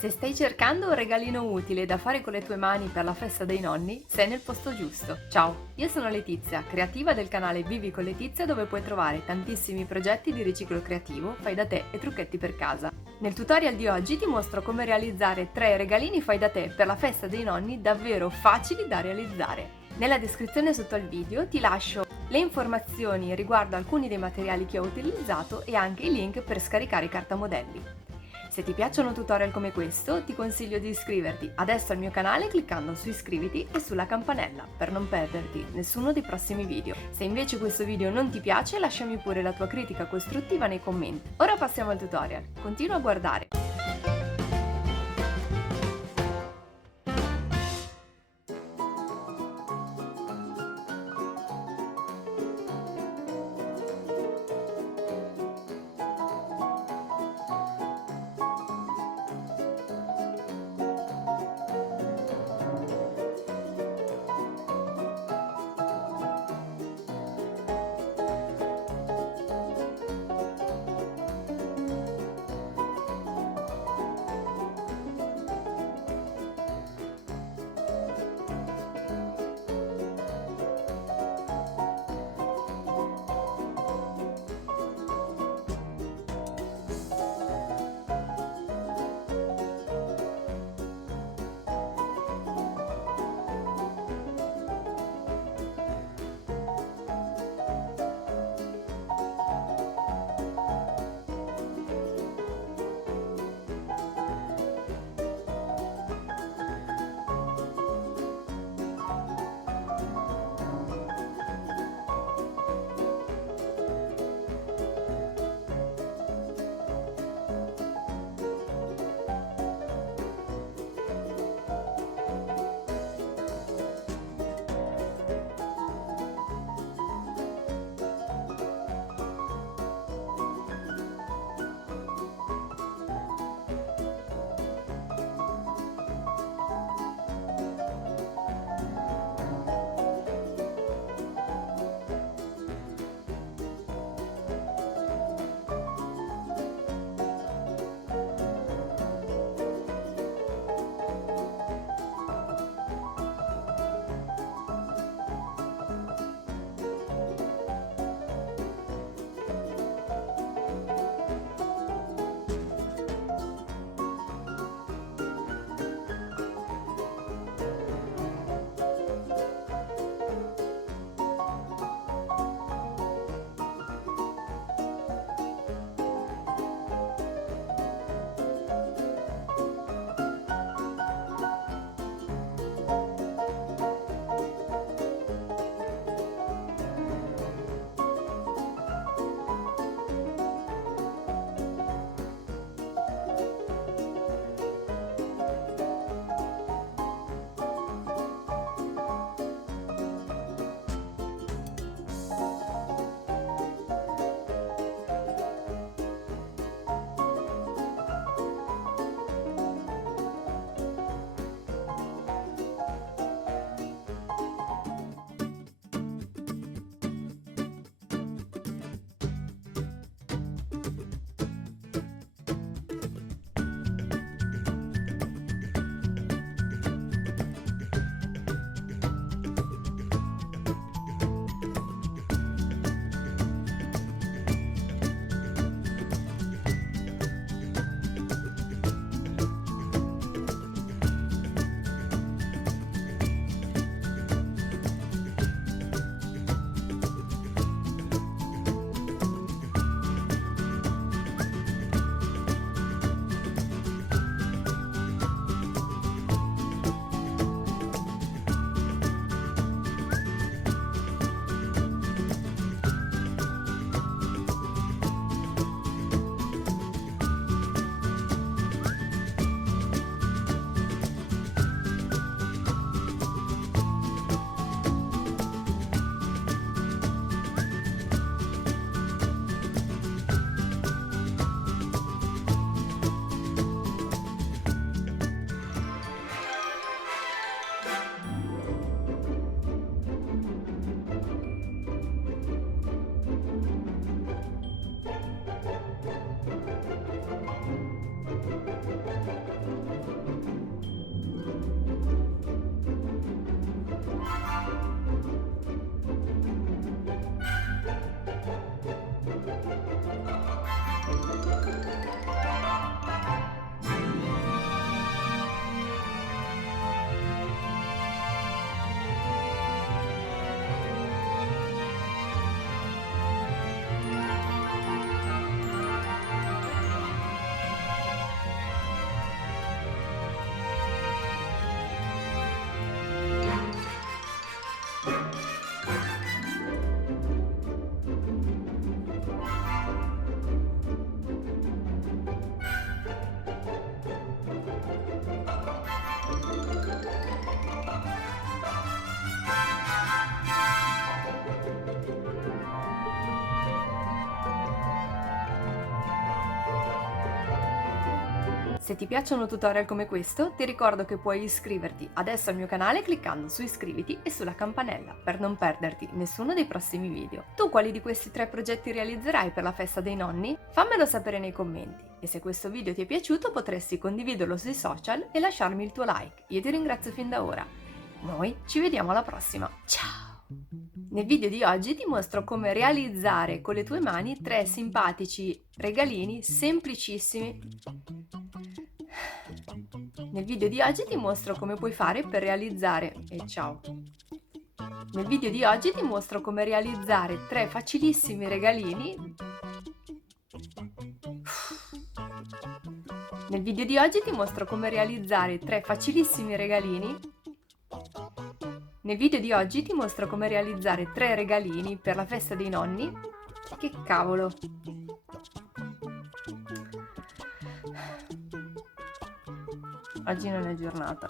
Se stai cercando un regalino utile da fare con le tue mani per la festa dei nonni, sei nel posto giusto. Ciao, io sono Letizia, creativa del canale Vivi con Letizia, dove puoi trovare tantissimi progetti di riciclo creativo, fai da te e trucchetti per casa. Nel tutorial di oggi ti mostro come realizzare 3 regalini fai da te per la festa dei nonni davvero facili da realizzare. Nella descrizione sotto al video ti lascio le informazioni riguardo alcuni dei materiali che ho utilizzato e anche i link per scaricare i cartamodelli. Se ti piacciono tutorial come questo, ti consiglio di iscriverti adesso al mio canale cliccando su iscriviti e sulla campanella per non perderti nessuno dei prossimi video. Se invece questo video non ti piace, lasciami pure la tua critica costruttiva nei commenti. Ora passiamo al tutorial. Continua a guardare. Se ti piacciono tutorial come questo, ti ricordo che puoi iscriverti adesso al mio canale cliccando su iscriviti e sulla campanella per non perderti nessuno dei prossimi video. Tu quali di questi 3 progetti realizzerai per la festa dei nonni? Fammelo sapere nei commenti e se questo video ti è piaciuto potresti condividerlo sui social e lasciarmi il tuo like. Io ti ringrazio fin da ora. Noi ci vediamo alla prossima. Ciao! Nel video di oggi ti mostro come realizzare con le tue mani 3 simpatici regalini semplicissimi. Nel video di oggi ti mostro come puoi fare per realizzare Nel video di oggi ti mostro come realizzare 3 facilissimi regalini. Nel video di oggi ti mostro come realizzare 3 facilissimi regalini. Nel video di oggi ti mostro come realizzare 3 regalini per la festa dei nonni. Che cavolo! Oggi non è giornata.